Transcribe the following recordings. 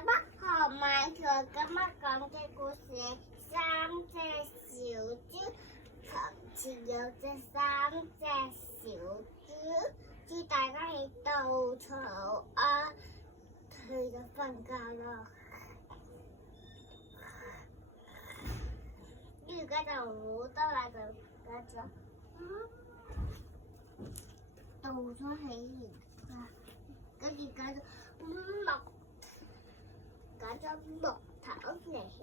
北河買佢今日講嘅故事，三隻小豬，從前有隻三隻小豬，豬大家喺度嘈啊，佢就瞓覺啦。而家就好多啦，就倒咗起嚟啦，跟住揀咗木頭嚟起，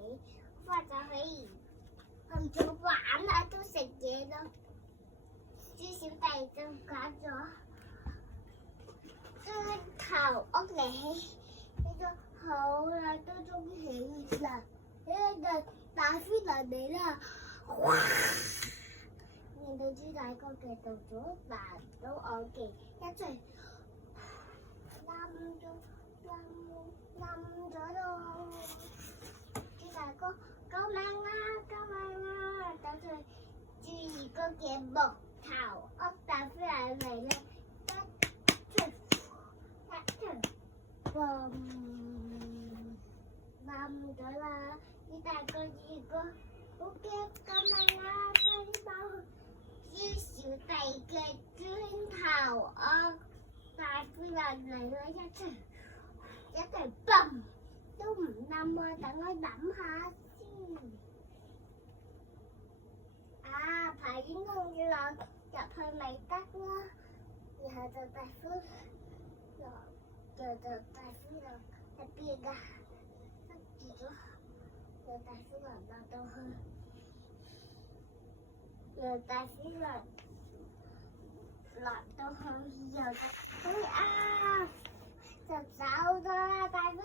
翻咗起去咗玩啦，都食嘢咯。豬小弟就揀咗磚頭屋嚟起，呢個好啦，都終於起啦。呢個大飛輪嚟啦，哇！見到豬大哥嘅到咗，難到我嘅一齊冧咗咯！豬大哥救命啊！救命啊！等住豬二哥嘅木頭屋大飛輪嚟啦，嘣！冧咗啦！豬大哥二哥好驚，救命啊！快啲跑去！豬小弟嘅磚頭屋大飛輪嚟啦，一齊嘣都唔冧啊！等我諗下先。啊，排煙筒嘅落入去咪得啦，然後就大飛輪，就大飛輪喺邊㗎？塞住咗，就大飛輪落到去，又大飛輪落到去，又啊！就走咗啦，大飛輪。